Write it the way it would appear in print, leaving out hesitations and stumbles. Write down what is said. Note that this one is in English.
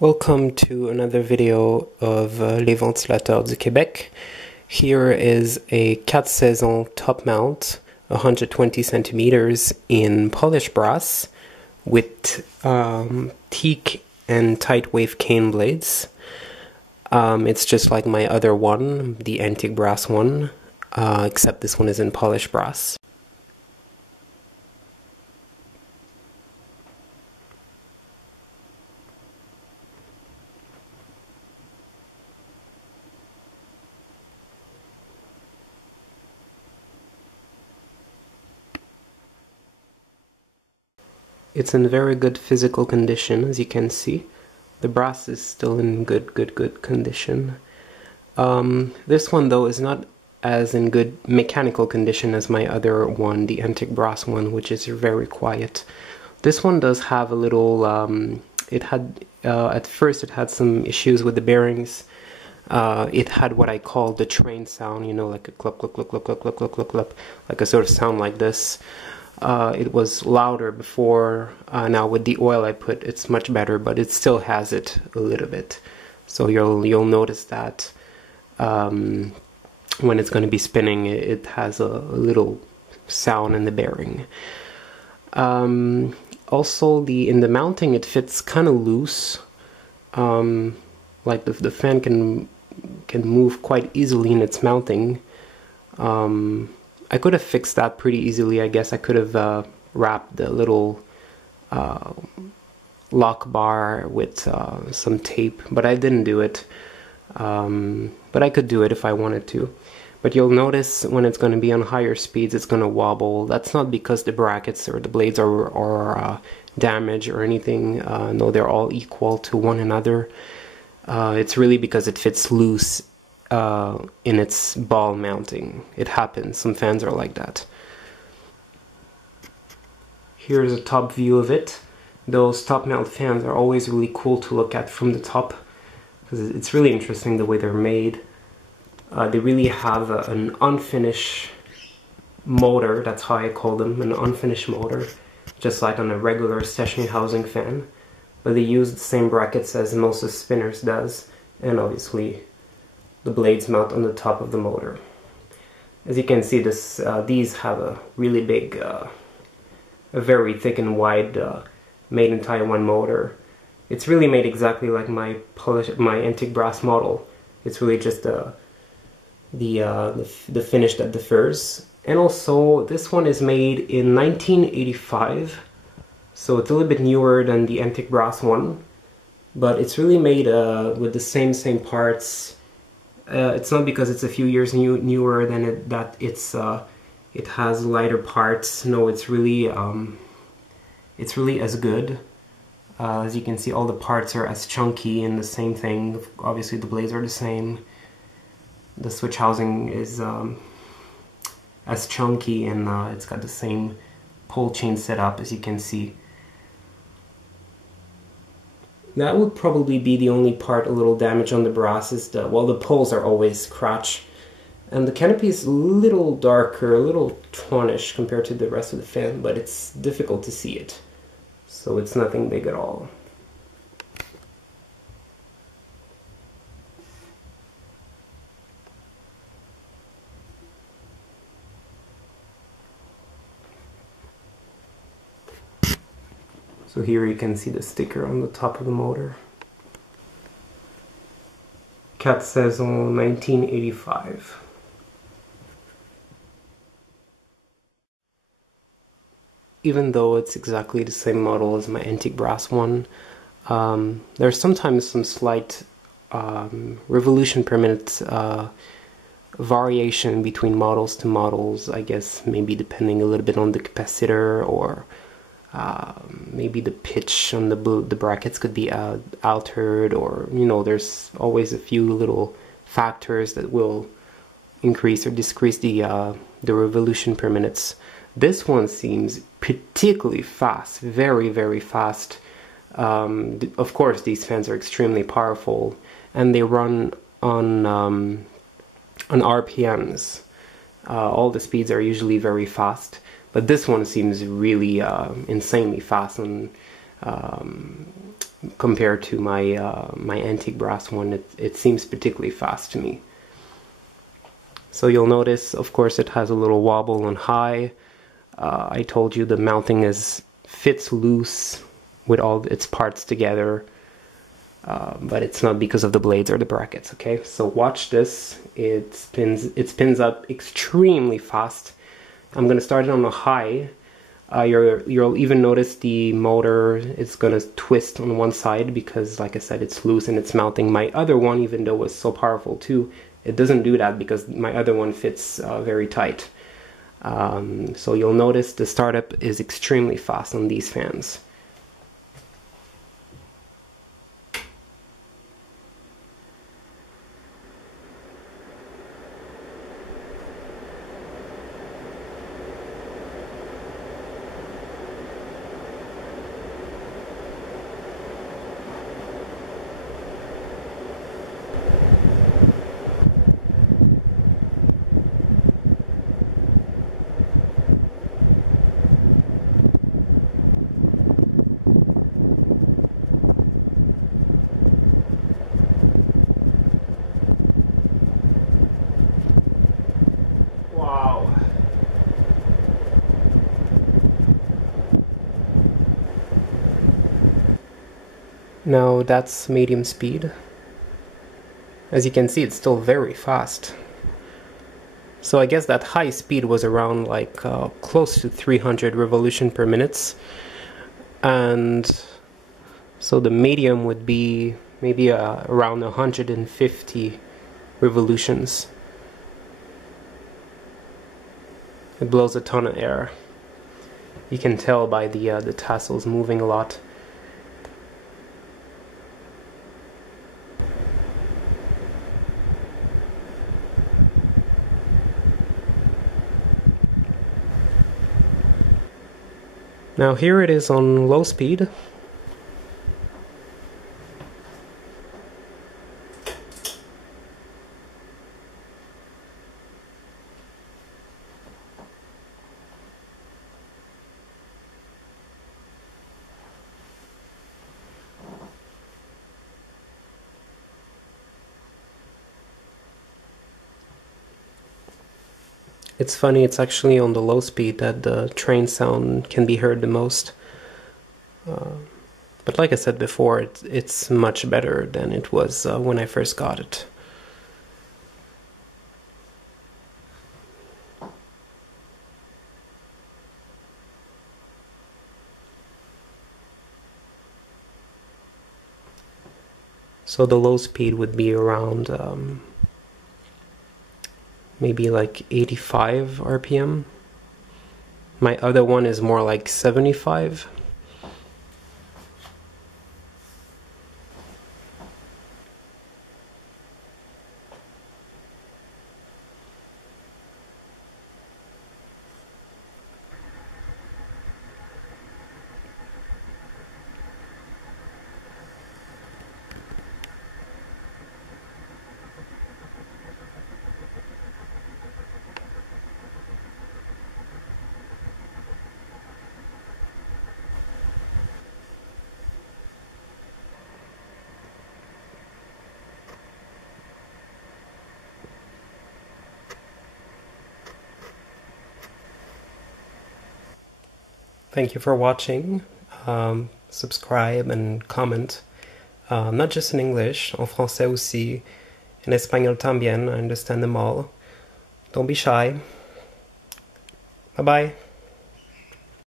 Welcome to another video of Les Ventilateurs du Québec. Here is a 4 Saisons top mount, 120 centimeters in polished brass with teak and tight wave cane blades. It's just like my other one, the antique brass one, except this one is in polished brass. It's in very good physical condition, as you can see. The brass is still in good condition. This one, though, is not as in good mechanical condition as my other one, the antique brass one, which is very quiet. This one does have a little, at first it had some issues with the bearings. It had what I call the train sound, you know, like a clup, clup, clup, clup, clup, clup, clup, clup, clup, like a sort of sound like this. It was louder before. Now with the oil I put, it's much better, but it still has it a little bit. So you'll notice that when it's going to be spinning, it has a little sound in the bearing. Also, in the mounting, it fits kind of loose. Like the fan can move quite easily in its mounting. I could have fixed that pretty easily. I guess I could have wrapped the little lock bar with some tape, but I didn't do it. But I could do it if I wanted to. But you'll notice when it's going to be on higher speeds, it's going to wobble. That's not because the brackets or the blades are damaged or anything. No, they're all equal to one another. It's really because it fits loose in its ball mounting. It happens. Some fans are like that. Here's a top view of it. Those top mount fans are always really cool to look at from the top because it's really interesting the way they're made. They really have an unfinished motor. That's how I call them, an unfinished motor, just like on a regular station housing fan. But they use the same brackets as most of the spinners does, and obviously the blades mount on the top of the motor. As you can see, these have a really big, a very thick and wide Made in Taiwan motor. It's really made exactly like my antique brass model. It's really just the finish that differs. And also, this one is made in 1985, so it's a little bit newer than the antique brass one, but it's really made with the same parts. It's not because it's a few years newer than it has lighter parts. No, it's really as good. As you can see, all the parts are as chunky and the same thing. Obviously, the blades are the same. The switch housing is as chunky, and it's got the same pole chain setup, as you can see. That would probably be the only part a little damage on the brass is the poles are always scratched. And the canopy is a little darker, a little tawnish compared to the rest of the fan, but it's difficult to see it. So it's nothing big at all. So here you can see the sticker on the top of the motor. 4 Saisons 1985. Even though it's exactly the same model as my antique brass one, there's sometimes some slight revolution per minute variation between models to models, I guess maybe depending a little bit on the capacitor, or maybe the pitch on the brackets could be altered, or you know, there's always a few little factors that will increase or decrease the revolution per minutes. This one seems particularly fast, very fast. Of course, these fans are extremely powerful, and they run on RPMs. All the speeds are usually very fast. But this one seems really insanely fast, and compared to my my antique brass one. It seems particularly fast to me. So you'll notice, of course, it has a little wobble on high. I told you the mounting fits loose with all its parts together, but it's not because of the blades or the brackets. Okay, so watch this. It spins up extremely fast. I'm gonna start it on a high. You'll even notice the motor is gonna twist on one side because, like I said, it's loose and it's mounting. My other one, even though it was so powerful too, it doesn't do that because my other one fits very tight. So you'll notice the startup is extremely fast on these fans. Wow. Now that's medium speed. As you can see, it's still very fast. So I guess that high speed was around like close to 300 revolution per minute. And so the medium would be maybe around 150 revolutions. It blows a ton of air. You can tell by the tassels moving a lot. Now here it is on low speed. It's funny, it's actually on the low speed that the train sound can be heard the most. But like I said before, it's much better than it was when I first got it. So the low speed would be around maybe like 85 RPM. My other one is more like 75. Thank you for watching. Subscribe and comment. Not just in English, en français aussi, in espagnol también. I understand them all. Don't be shy. Bye bye.